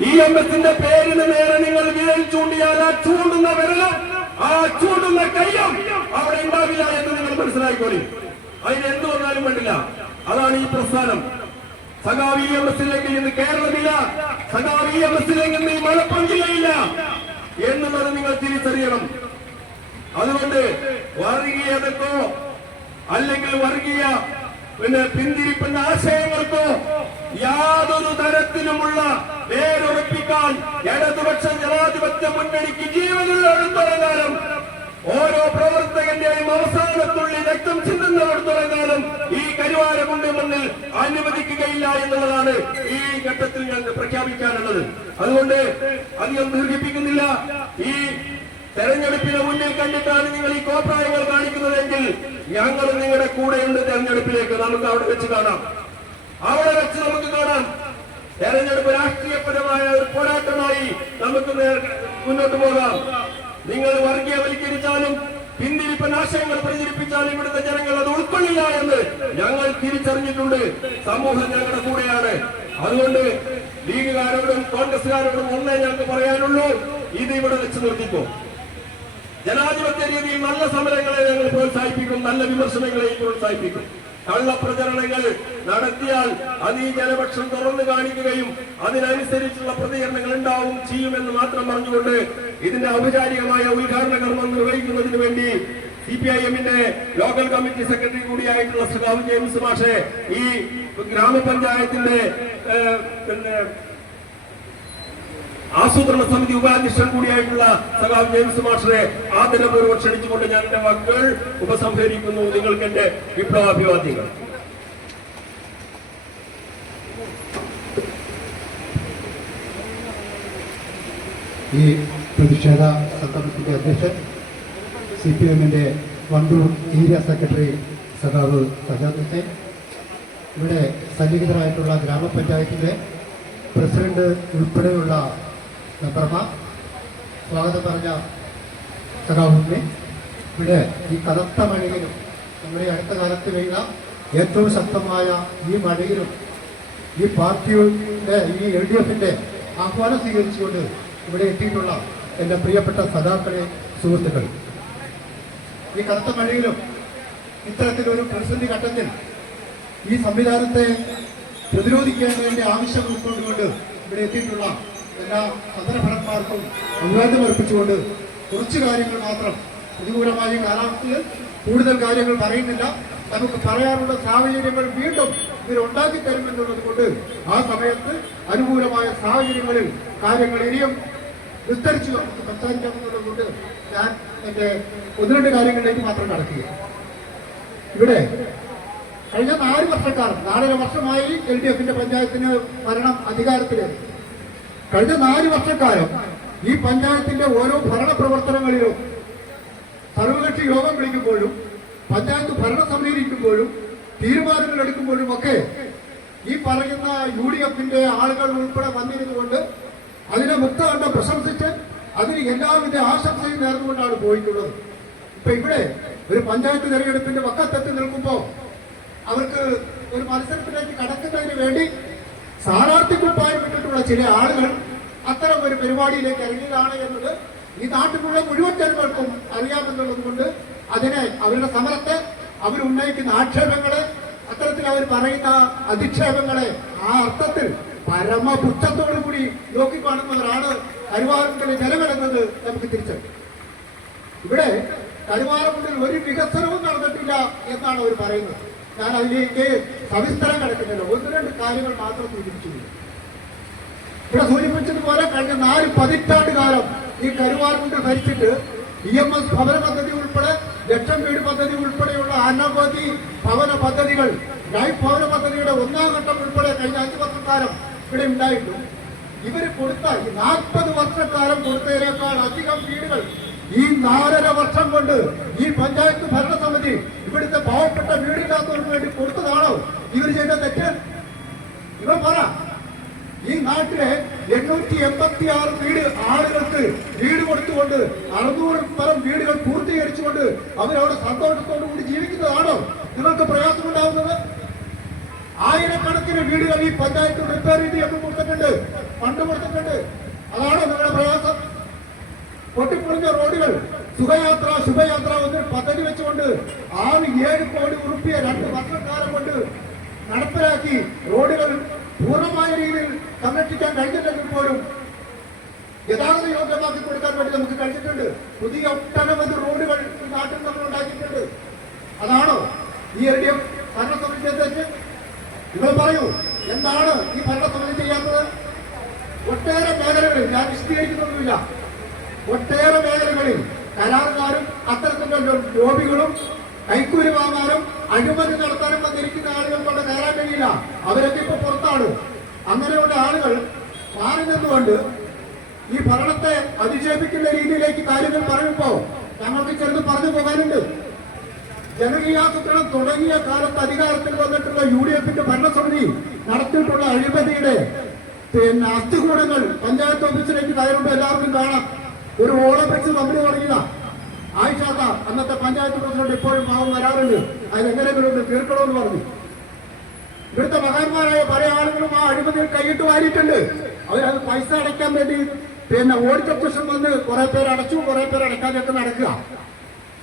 E M പേരിന് നേരെ നിങ്ങൾ വിരൽ ചൂണ്ടിയാൽ ആ ചൂണ്ടുന്ന വിരലും ആ ചൂണ്ടുന്ന കയ്യും അവിടെ ഉണ്ടാവില്ല എന്ന് നിങ്ങൾ മനസ്സിലാക്കിക്കോളി അതിന് എന്ത് വന്നാലും വേണ്ടില്ല. അതാണ് ഈ പ്രസ്ഥാനം. സഖാവ് ഇ എം ഇന്ന് കേരളമില്ല. സഖാവ് ഇ എം എസിലേക്ക് ഇന്ന് ഈ മലപ്പുറം ജില്ലയില്ല എന്നുള്ളത് നിങ്ങൾ തിരിച്ചറിയണം. അതുകൊണ്ട് വർഗീയതക്കോ അല്ലെങ്കിൽ വർഗീയ പിന്നെ പിന്തിരിപ്പുന്ന ആശയങ്ങൾക്കോ യാതൊരു തരത്തിലുമുള്ള വേരൊഴിപ്പിക്കാൻ ഇടതുപക്ഷ ജനാധിപത്യ മുന്നണിക്ക് ജീവനുള്ള തുടങ്ങാനും ഓരോ പ്രവർത്തകന്റെയും അവസാനത്തുള്ളി രക്തം ചിന്തുന്നവർ തുടങ്ങാനും ഈ കരുവാരമുണ്ട് മുന്നിൽ അനുവദിക്കുകയില്ല എന്നുള്ളതാണ് ഈ ഘട്ടത്തിൽ ഞാൻ പ്രഖ്യാപിക്കാനുള്ളത്. അതുകൊണ്ട് അധികം ദീർഘിപ്പിക്കുന്നില്ല. ഈ തെരഞ്ഞെടുപ്പിന് മുന്നിൽ കണ്ടിട്ടാണ് നിങ്ങൾ ഈ കോപ്രായങ്ങൾ ഞങ്ങൾ നിങ്ങളുടെ കൂടെയുണ്ട് തെരഞ്ഞെടുപ്പിലേക്ക്. നമുക്ക് അവിടെ വെച്ച് കാണാം. അവിടെ വെച്ച് നമുക്ക് കാണാം. തെരഞ്ഞെടുപ്പ് രാഷ്ട്രീയപരമായ ഒരു പോരാട്ടമായി നമുക്ക് മുന്നോട്ട് പോകാം. നിങ്ങൾ വർഗീയവൽക്കരിച്ചാലും പിന്തിരിപ്പൻ ആശയങ്ങൾ പ്രചരിപ്പിച്ചാലും ഇവിടുത്തെ ജനങ്ങൾ അത് ഉൾക്കൊള്ളില്ല എന്ന് ഞങ്ങൾ തിരിച്ചറിഞ്ഞിട്ടുണ്ട്. സമൂഹം ഞങ്ങളുടെ കൂടെയാണ്. അതുകൊണ്ട് ലീഗുകാരോടും കോൺഗ്രസുകാരോടും ഒന്നേ ഞങ്ങൾക്ക് പറയാനുള്ളൂ. ഇത് ഇവിടെ വെച്ച് നിർത്തിക്കോ. ജനാധിപത്യ രീതിയിൽ നല്ല സമരങ്ങളെ ഞങ്ങൾ പ്രോത്സാഹിപ്പിക്കും നല്ല വിമർശനങ്ങളെ പ്രോത്സാഹിപ്പിക്കും. കള്ളപ്രചരണങ്ങൾ നടത്തിയാൽ അത് ഈ ജനപക്ഷം തുറന്നു കാണിക്കുകയും അതിനനുസരിച്ചുള്ള പ്രതികരണങ്ങൾ ഉണ്ടാവും ചെയ്യുമെന്ന് മാത്രം പറഞ്ഞുകൊണ്ട് ഇതിന്റെ ഔപചാരികമായ ഉദ്ഘാടന കർമ്മം നിർവഹിക്കുന്നതിന് വേണ്ടി സി പി ഐ എമ്മിന്റെ ലോക്കൽ കമ്മിറ്റി സെക്രട്ടറി കൂടിയായിട്ടുള്ള ശ്രീ ജെയിംസ് മാഷെ ഈ ഗ്രാമപഞ്ചായത്തിന്റെ പിന്നെ ആസൂത്രണ സമിതി ഉപാധ്യക്ഷൻ കൂടിയായിട്ടുള്ള സഖാവ് ജെയിംസ് മാസ്റ്ററെ ആദരപൂർവം ക്ഷണിച്ചുകൊണ്ട് ഞാൻ എന്റെ വാക്കുകൾ ഉപസംഹരിക്കുന്നു. നിങ്ങൾക്ക് എന്റെ വിപ്ലവാഭിവാദ്യങ്ങൾ. ഈ പ്രതിഷേധ സംഘത്തിന്റെ അധ്യക്ഷൻ സി പി എമ്മിന്റെ വണ്ടൂർ ഏരിയ സെക്രട്ടറി സഖാവ് സജാദ് ഹുസൈൻ ഇവിടെ സന്നിഹിതരായിട്ടുള്ള ഗ്രാമപഞ്ചായത്തിലെ പ്രസിഡന്റ് ഉൾപ്പെടെയുള്ള മെമ്പർമാർ സ്വാഗതം പറഞ്ഞ കഥാപുത്രി ഇവിടെ ഈ കനത്ത മഴയിലും നമ്മുടെ അടുത്ത കാലത്ത് പെയ്ത ഏറ്റവും ശക്തമായ ഈ മഴയിലും ഈ പാർട്ടിയുടെ ഈ എൽ ഡി എഫിന്റെ ആഹ്വാനം സ്വീകരിച്ചുകൊണ്ട് ഇവിടെ എത്തിയിട്ടുള്ള എന്റെ പ്രിയപ്പെട്ട സഖാക്കളെ സുഹൃത്തുക്കൾ. ഈ കനത്ത മഴയിലും ഇത്തരത്തിലൊരു പ്രതിസന്ധി ഘട്ടത്തിൽ ഈ സംവിധാനത്തെ പ്രതിരോധിക്കാൻ ആവശ്യം ഉൾക്കൊണ്ടുകൊണ്ട് ഇവിടെ എത്തിയിട്ടുള്ള എല്ലാ സദനഭടന്മാർക്കും അഭിവാദ്യം അർപ്പിച്ചുകൊണ്ട് കുറച്ച് കാര്യങ്ങൾ മാത്രം പ്രതികൂലമായ കാലാവസ്ഥയിൽ കൂടുതൽ കാര്യങ്ങൾ പറയുന്നില്ല. നമുക്ക് പറയാനുള്ള സാഹചര്യങ്ങൾ വീണ്ടും ഇവർ ഉണ്ടാക്കി തരുമെന്നുള്ളത് കൊണ്ട് ആ സമയത്ത് അനുകൂലമായ സാഹചര്യങ്ങളിൽ കാര്യങ്ങൾ ഇനിയും വിസ്തരിച്ച് നമുക്ക് സംസാരിക്കാമെന്നുള്ളത് കൊണ്ട് ഞാൻ എന്റെ ഒന്ന് രണ്ട് കാര്യങ്ങളിലേക്ക് മാത്രം കടക്കുക ഇവിടെ കഴിഞ്ഞ നാല് വർഷക്കാർ നാലര വർഷമായി എൽ ഡി എഫിന്റെ പഞ്ചായത്തിന് ഭരണം അധികാരത്തിലേറി. കഴിഞ്ഞ നാല് വർഷക്കാലം ഈ പഞ്ചായത്തിന്റെ ഓരോ ഭരണ പ്രവർത്തനങ്ങളിലും സർവകക്ഷി യോഗം വിളിക്കുമ്പോഴും പഞ്ചായത്ത് ഭരണസമിതി ഇരിക്കുമ്പോഴും തീരുമാനങ്ങൾ എടുക്കുമ്പോഴും ഒക്കെ ഈ പറയുന്ന യു ഡി എഫിന്റെ ആളുകൾ ഉൾപ്പെടെ വന്നിരുന്നുകൊണ്ട് അതിനെ മുക്തകണ്ഠം പ്രശംസിച്ച് അതിന് എല്ലാവിധ ആശംസയും നേർന്നുകൊണ്ടാണ് പോയിട്ടുള്ളത്. ഇപ്പൊ ഇവിടെ ഒരു പഞ്ചായത്ത് തെരഞ്ഞെടുപ്പിന്റെ വക്കത്തെത്തി നിൽക്കുമ്പോൾ അവർക്ക് ഒരു മത്സരത്തിലേക്ക് കടക്കുന്നതിന് വേണ്ടി സ്ഥാനാർത്ഥി കുപ്പായം ഇട്ടിട്ടുള്ള ചില ആളുകൾ അത്തരം ഒരു പരിപാടിയിലേക്ക് ഇറങ്ങിയതാണ് എന്നത് ഈ നാട്ടിലുള്ള മുഴുവൻ ജനങ്ങൾക്കും അറിയാമെന്നുള്ളത് കൊണ്ട് അതിനെ അവരുടെ സമരത്തെ അവരുന്നയിക്കുന്ന ആക്ഷേപങ്ങളെ അത്തരത്തിൽ അവർ പറയുന്ന അധിക്ഷേപങ്ങളെ ആ അർത്ഥത്തിൽ പരമപുച്ഛത്തോടു കൂടി നോക്കിക്കാണുന്നവരാണ് കരുവാറിന്റെ ജനങ്ങളെന്നത് നമുക്ക് തിരിച്ചറിയാം. ഇവിടെ കരുവാരക്കുണ്ടിൽ ഒരു വികസനവും നടന്നിട്ടില്ല എന്നാണ് അവർ പറയുന്നത്. ഞാൻ അതിലേക്ക് സവിസ്തരം കിടക്കുന്നില്ല. ഒന്ന് രണ്ട് കാര്യങ്ങൾ മാത്രം സൂചിപ്പിച്ചിരുന്നു ഇവിടെ സൂചിപ്പിച്ചതുപോലെ കഴിഞ്ഞ നാല് പതിറ്റാണ്ട് കാലം ഈ കരുവാരക്കുണ്ടിൽ ഭരിച്ചിട്ട് ഇ എം എസ് ഭവന പദ്ധതി ഉൾപ്പെടെ ലക്ഷം വീട് പദ്ധതി ഉൾപ്പെടെയുള്ള അനവധി ഭവന പദ്ധതികൾ ലൈഫ് ഭവന പദ്ധതിയുടെ ഒന്നാം ഘട്ടം ഉൾപ്പെടെ കഴിഞ്ഞ അഞ്ചു വർഷക്കാലം ഇവിടെ ഉണ്ടായിട്ടും. ഇവർ കൊടുത്ത ഈ നാൽപ്പത് വർഷക്കാലം കൊടുത്തതിനേക്കാൾ അധികം വീടുകൾ ഈ നാലര വർഷം കൊണ്ട് ഈ പഞ്ചായത്ത് ഭരണസമിതി ഇവിടുത്തെ പാവപ്പെട്ട വീടില്ലാത്തവർക്ക് വേണ്ടി കൊടുത്തതാണോ ഇവർ ചെയ്ത തെറ്റ്. ഇവ പറ ഈ നാട്ടിലെ എണ്ണൂറ്റി എൺപത്തി ആറ് വീട് ആളുകൾക്ക് വീട് കൊടുത്തുകൊണ്ട് അറുന്നൂറ് പരം വീടുകൾ പൂർത്തീകരിച്ചുകൊണ്ട് അവരവിടെ സന്തോഷത്തോടു കൂടി ജീവിക്കുന്നതാണോ? നിങ്ങൾക്ക് പ്രയാസമുണ്ടാവുന്നത്? ആയിരക്കണക്കിന് വീടുകൾ ഈ പഞ്ചായത്ത് റിപ്പയർ ചെയ്ത് ഒക്കെ കൊടുത്തിട്ടുണ്ട്. പണ്ട് കൊടുത്തിട്ടുണ്ട്. അതാണോ നിങ്ങളുടെ പ്രയാസം? പൊട്ടിപ്പൊളിഞ്ഞ റോഡുകൾ സുഖയാത്ര ശുഭയാത്ര എന്നൊരു പദ്ധതി വെച്ചുകൊണ്ട് ആറ് ഏഴ് കോടി ഉറുപ്പിയ രണ്ട് വർഷക്കാലം കൊണ്ട് നടപ്പിലാക്കി റോഡുകൾ പൂർണമായ രീതിയിൽ സംരക്ഷിക്കാൻ കഴിഞ്ഞില്ലെങ്കിൽ പോലും ഗതാഗത യോഗ്യമാക്കി കൊടുക്കാൻ വേണ്ടി നമുക്ക് കഴിഞ്ഞിട്ടുണ്ട്. പുതിയ ഒട്ടനവധി റോഡുകൾ നാട്ടിൽ നമ്മൾ ഉണ്ടാക്കിയിട്ടുണ്ട്. അതാണോ ഈ എൽ ഡി എഫ് ഭരണസമിതി നിങ്ങൾ പറയൂ എന്താണ് ഈ ഭരണസമിതി ചെയ്യാത്തത്? ഒട്ടേറെ മേഖലകളിൽ ഞാൻ വിശദീകരിക്കുന്നൊന്നുമില്ല. ഒട്ടേറെ മേഖലകളിൽ കരാറുകാരും അത്തരത്തിലുള്ള ലോബികളും കൈക്കൂലി വാങ്ങാനും അഴിമതി നടത്താനും വന്നിരിക്കുന്ന ആളുകൾ കൊണ്ട് കയറാൻ കഴിയില്ല. അവരൊക്കെ ഇപ്പൊ പുറത്താണ്. അങ്ങനെയുള്ള ആളുകൾ മാറി നിന്നുകൊണ്ട് ഈ ഭരണത്തെ അധിക്ഷേപിക്കുന്ന രീതിയിലേക്ക് കാര്യങ്ങൾ പറയുമ്പോ ഞങ്ങൾക്ക് ചെറുത് പറഞ്ഞു പോകാനുണ്ട്. ജനകീയാസൂത്രണം തുടങ്ങിയ കാലത്ത് അധികാരത്തിൽ വന്നിട്ടുള്ള യു ഡി എഫിന്റെ ഭരണസമിതി നടത്തിയിട്ടുള്ള അഴിമതിയുടെ പിന്നെ അസ്ഥികൂടങ്ങൾ പഞ്ചായത്ത് ഓഫീസിലേക്ക് കയറുമ്പോൾ എല്ലാവർക്കും കാണാം. ഒരു ഓളപ്പിച്ച് കമ്പനി തുടങ്ങിയതാ ആയിഷാത്ത അന്നത്തെ പഞ്ചായത്ത് പ്രസിഡന്റ് ഇപ്പോഴും മാവും വരാറുണ്ട്. അതിലെങ്ങനെയെങ്കിലും ഒന്ന് തീർക്കണമെന്ന് പറഞ്ഞു. ഇവിടുത്തെ മഹാന്മാരായ പല ആളുകളും ആ അഴിമതിയിൽ കൈയിട്ട് വാരിയിട്ടുണ്ട്. അവരത് പൈസ അടയ്ക്കാൻ വേണ്ടി പിന്നെ ഓഡിറ്റർ പ്രശ്നം വന്ന് കുറെ പേര് അടച്ചു കുറെ പേര് അടക്കാതെയൊക്കെ നടക്കുക.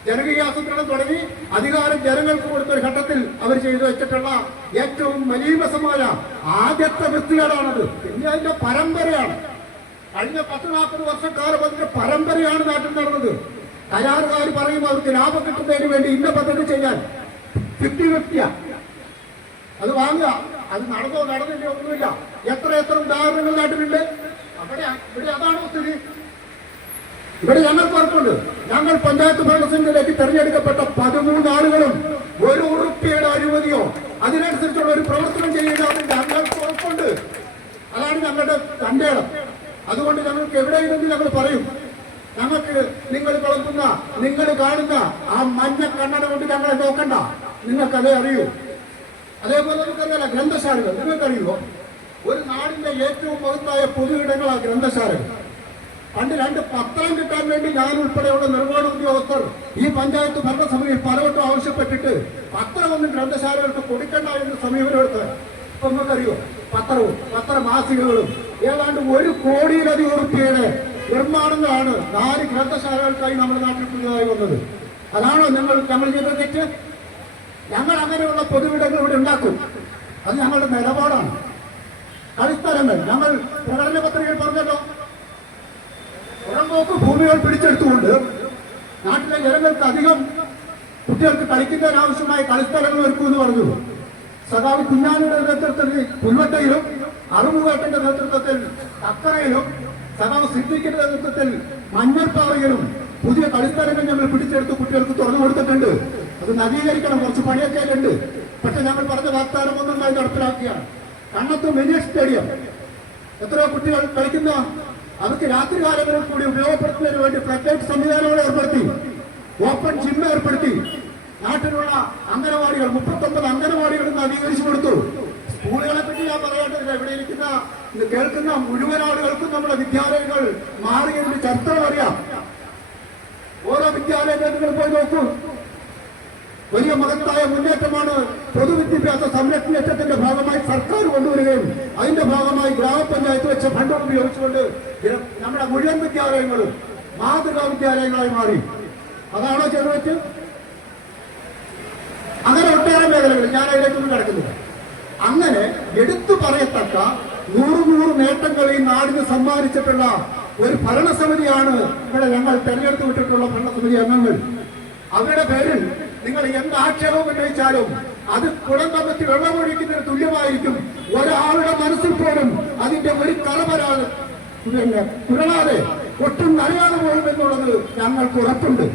ജനകീയ ആസൂത്രണം തുടങ്ങി. അധികാരം ജനങ്ങൾക്ക് കൊടുത്തൊരു ഘട്ടത്തിൽ അവർ ചെയ്തു വെച്ചിട്ടുള്ള ഏറ്റവും മലീമസമായ ആദ്യത്തെ വൃത്തികേടാണത്. പിന്നെ അതിന്റെ പരമ്പരയാണ്. കഴിഞ്ഞ പത്ത് നാൽപ്പത് വർഷക്കാലം അതിന്റെ പരമ്പരയാണ് നാട്ടിൽ നടന്നത്. കരാറുകാർ പറയും അവർക്ക് ലാഭം കിട്ടുന്നതിന് വേണ്ടി ഇന്ന പദ്ധതി ചെയ്യാൻ. ഫിഫ്റ്റി ഫിഫ്റ്റിയാ. അത് വാങ്ങുക. അത് നടന്നോ നടന്നില്ല ഒന്നുമില്ല. എത്ര എത്ര ഉദാഹരണങ്ങൾ നാട്ടിലുണ്ട്? അവിടെ ഇവിടെ അതാണ് സ്ഥിതി? ഇവിടെ ഞങ്ങൾക്ക് ഉറപ്പുണ്ട് ഞങ്ങൾ പഞ്ചായത്ത് ഭരണസമിതിയിലേക്ക് തെരഞ്ഞെടുക്കപ്പെട്ട പതിമൂന്ന് ആളുകളും ഒരു ഉറുപ്പിയുടെ അഴിമതിയോ അതിനനുസരിച്ചുള്ള ഒരു പ്രവർത്തനം ചെയ്യുക ഞങ്ങൾക്ക് ഉറപ്പുണ്ട് അതാണ് ഞങ്ങളുടെ തന്റെ അതുകൊണ്ട് ഞങ്ങൾക്ക് എവിടെയെങ്കിലും ഞങ്ങൾ പറയും. ഞങ്ങൾക്ക് നിങ്ങൾ കളക്കുന്ന നിങ്ങൾ കാണുന്ന ആ മഞ്ഞ കണ്ണട കൊണ്ട് ഞങ്ങളെ നോക്കണ്ട. നിങ്ങൾക്കതേ അറിയൂ. അതേപോലെ നമുക്കറിയാലോ ഗ്രന്ഥശാലകൾ. നിങ്ങൾക്കറിയുമോ? ഒരു നാടിന്റെ ഏറ്റവും മഹത്തായ പൊതു ആ ഗ്രന്ഥശാലകൾ. പണ്ട് രണ്ട് പത്രം കിട്ടാൻ വേണ്ടി ഞാൻ ഉൾപ്പെടെയുള്ള നിർവഹണ ഉദ്യോഗസ്ഥർ ഈ പഞ്ചായത്ത് ഭരണസമിതിയിൽ പലവട്ടം ആവശ്യപ്പെട്ടിട്ട് പത്രമൊന്നും ഗ്രന്ഥശാലകൾക്ക് കൊടുക്കണ്ട എന്ന് സമീപനമെടുത്ത് ഇപ്പൊ നിങ്ങൾക്കറിയോ പത്രവും പത്രമാസികകളും ഏതാണ്ട് ഒരു കോടിയിലധികം ഉറുപ്പിയുടെ നിർമ്മാണങ്ങളാണ് നാല് ഗ്രന്ഥശാലകൾക്കായി നമ്മുടെ നാട്ടിൽ പുതിയതായി വന്നത്. അതാണോ ഞങ്ങൾ ഞങ്ങൾ ചെയ്ത തെറ്റ്? ഞങ്ങൾ അങ്ങനെയുള്ള പൊതുവിടങ്ങൾ ഇവിടെ ഉണ്ടാക്കും. അത് ഞങ്ങളുടെ നിലപാടാണ്. കളിസ്ഥലങ്ങൾ ഞങ്ങൾ പ്രകടന പത്രികയിൽ പറഞ്ഞല്ലോ. പുറമ്പോക്ക് ഭൂമികൾ പിടിച്ചെടുത്തുകൊണ്ട് നാട്ടിലെ ജനങ്ങൾക്ക് അധികം കുട്ടികൾക്ക് കളിക്കുന്നതിനാവശ്യമായ കളിസ്ഥലങ്ങൾ ഒരുക്കുമെന്ന് പറഞ്ഞു. സഖാവ് കുഞ്ഞാനിയുടെ നേതൃത്വത്തിൽ പുൽവട്ടയിലും അറുമുവേട്ടന്റെ നേതൃത്വത്തിൽ അക്കറയിലും സഖാവ് സിദ്ദിഖിന്റെ നേതൃത്വത്തിൽ മഞ്ഞൾപ്പാറയിലും പുതിയ കളിസ്ഥലങ്ങൾ ഞങ്ങൾ പിടിച്ചെടുത്ത് കുട്ടികൾക്ക് തുറന്നു കൊടുത്തിട്ടുണ്ട്. അത് നവീകരിക്കണം കുറച്ച് പണിയൊക്കെ ഉണ്ട് പക്ഷെ ഞങ്ങൾ പറഞ്ഞ വാഗ്ദാനം ഒന്നും ഒന്നുണ്ടായി നടപ്പിലാക്കുകയാണ്. Kannath mini stadium. എത്രയോ കുട്ടികൾ കളിക്കുന്ന അവർക്ക് രാത്രികാലങ്ങളിൽ കൂടി ഉപയോഗപ്പെടുത്തുന്നതിന് വേണ്ടി പ്രത്യേക സംവിധാനങ്ങൾ ഏർപ്പെടുത്തി ഓപ്പൺ ജിം ഏർപ്പെടുത്തി. നാട്ടിലുള്ള അംഗനവാടികൾ മുപ്പത്തൊമ്പത് അംഗനവാടികൾ നവീകരിച്ചു കൊടുത്തു. സ്കൂളുകളെ പറ്റി ഞാൻ പറയേണ്ടതില്ല. ഇവിടെ ഇരിക്കുന്ന കേൾക്കുന്ന മുഴുവൻ ആളുകൾക്കും നമ്മുടെ വിദ്യാലയങ്ങൾ മാറിയതിന്റെ ചരിത്രം അറിയാം. ഓരോ വിദ്യാലയങ്ങളും നിങ്ങൾ പോയി നോക്കൂ. വലിയ മഹത്തായ മുന്നേറ്റമാണ് പൊതുവിദ്യാഭ്യാസ സംരക്ഷണത്തിന്റെ ഭാഗമായി സർക്കാർ കൊണ്ടുവരികയും അതിന്റെ ഭാഗമായി ഗ്രാമപഞ്ചായത്ത് വെച്ച ഫണ്ട് ഉപയോഗിച്ചുകൊണ്ട് നമ്മുടെ മുഴുവൻ വിദ്യാലയങ്ങളും മാതൃകാ വിദ്യാലയങ്ങളായി മാറി. അതാണോ ചെറുവച്ച്? അങ്ങനെ ഒട്ടേറെ മേഖലകൾ ഞാൻ അതിലേക്കൊന്നും കിടക്കുന്നില്ല. അങ്ങനെ എടുത്തു പറയത്തക്ക നൂറ് നൂറ് നേട്ടങ്ങൾ ഈ നാടിന് സമ്മാനിച്ചിട്ടുള്ള ഒരു ഭരണസമിതിയാണ് ഇവിടെ ഞങ്ങൾ തെരഞ്ഞെടുത്ത് വിട്ടിട്ടുള്ള ഭരണസമിതി അംഗങ്ങൾ. അവരുടെ പേരിൽ നിങ്ങൾ എന്ത് ആക്ഷേപം ഉന്നയിച്ചാലും അത് കുളം കമ്പത്തി വെള്ളമൊഴിക്കുന്നതിന് തുല്യമായിരിക്കും. ഒരാളുടെ മനസ്സിൽ പോലും അതിന്റെ ഒരു കറ വരാതെ കുരളാതെ ഒട്ടും നനയാതെ പോകുമെന്നുള്ളത് ഞങ്ങൾക്ക് ഉറപ്പുണ്ട്.